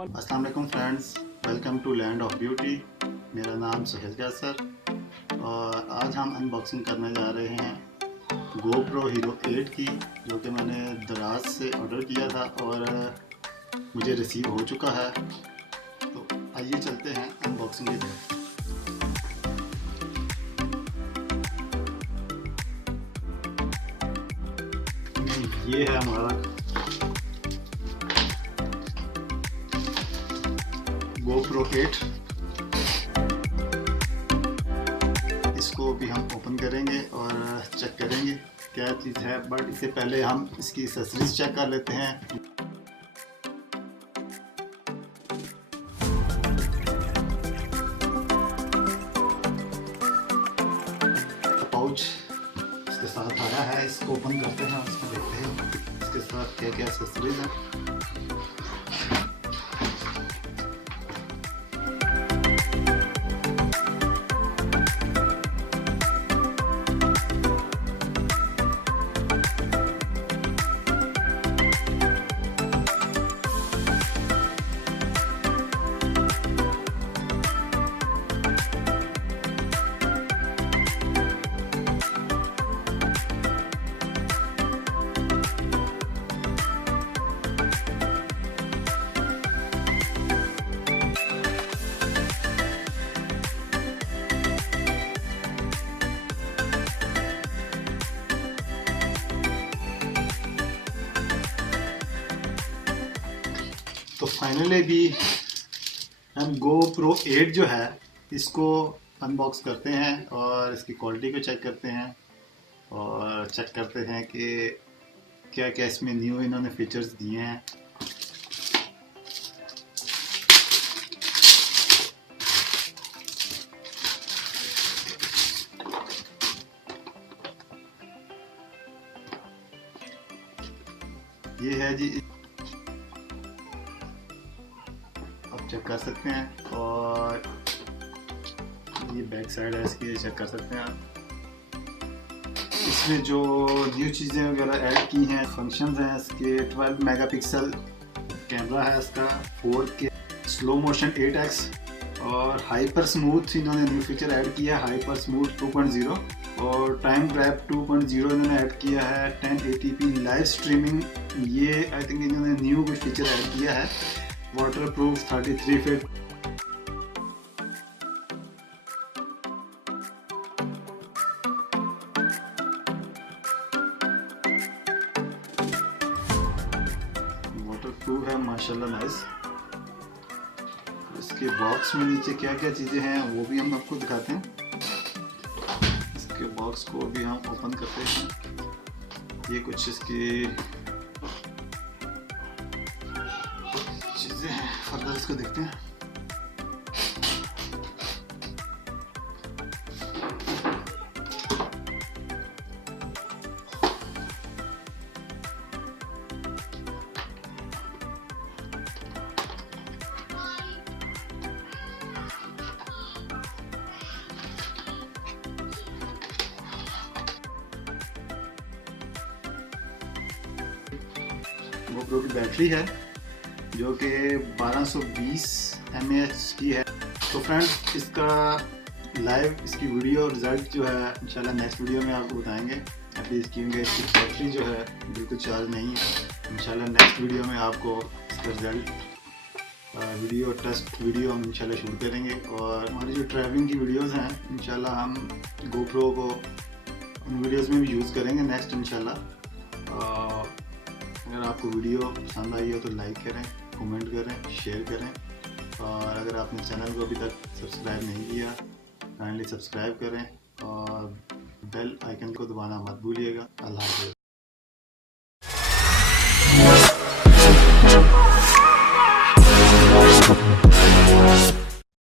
अस्सलाम वालेकुम friends, welcome to land of beauty. मेरा नाम सुहेल सर और आज हम अनबॉक्सिंग करने जा रहे हैं GoPro Hero 8 की, जो कि मैंने दराज से ऑर्डर किया था और मुझे रिसीव हो चुका है। तो आइए चलते हैं अनबॉक्सिंग की तरफ। ये है हमारा GoPro 8। इसको भी हम ओपन करेंगे और चेक करेंगे क्या चीज़ है, बट इससे पहले हम इसकी एक्सेसरीज चेक कर लेते हैं। पाउच इसके साथ आया है, इसको ओपन करते हैं, इसको देखते हैं इसके साथ क्या क्या एक्सेसरीज है। तो फाइनली भी हम GoPro 8 जो है इसको अनबॉक्स करते हैं और इसकी क्वालिटी को चेक करते हैं और चेक करते हैं कि क्या क्या इसमें न्यू इन्होंने फीचर्स दिए हैं। ये है जी, आप चेक कर सकते हैं, और ये बैक साइड है इसकी, चेक कर सकते हैं आप। इसमें जो न्यू चीज़ें वगैरह ऐड की हैं, फंक्शंस हैं इसके। 12 मेगापिक्सल कैमरा है इसका, 4K स्लो मोशन 8x और हाइपर स्मूथ इन्होंने न्यू फीचर ऐड किया है, हाइपर स्मूथ 2.0 और टाइम ट्रैप 2.0 इन्होंने ऐड किया है। 1080p लाइव स्ट्रीमिंग, ये आई थिंक इन्होंने न्यू कुछ फीचर ऐड किया है। वाटरप्रूफ 33 फीट, वाटरप्रूफ है माशाल्लाह, नाइस। इसके बॉक्स में नीचे क्या क्या चीज़ें हैं वो भी हम आपको दिखाते हैं। इसके बॉक्स को भी हम ओपन करते हैं। ये कुछ इसकी चीज़ें हैं, फर्दर इसको देखते हैं। GoPro की बैटरी है जो कि 1220 mAh की है। तो फ्रेंड्स, इसका लाइव इसकी वीडियो रिज़ल्ट जो है इंशाल्लाह नेक्स्ट वीडियो में आपको बताएंगे। अभी इसकी बैटरी जो है बिल्कुल चार्ज नहीं है। इंशाल्लाह नेक्स्ट वीडियो में आपको इसका रिज़ल्ट वीडियो टेस्ट वीडियो हम इंशाल्लाह शूट करेंगे। और हमारी जो ट्रैवलिंग की वीडियोज़ हैं इंशाल्लाह हम GoPro को उन वीडियोज़ में भी यूज़ करेंगे नेक्स्ट इंशाल्लाह। अगर आपको वीडियो पसंद आई हो तो लाइक करें, कमेंट करें, शेयर करें, और अगर आपने चैनल को अभी तक सब्सक्राइब नहीं किया काइंडली सब्सक्राइब करें और बेल आइकन को दबाना मत भूलिएगा। अल्लाह हाफ़िज़।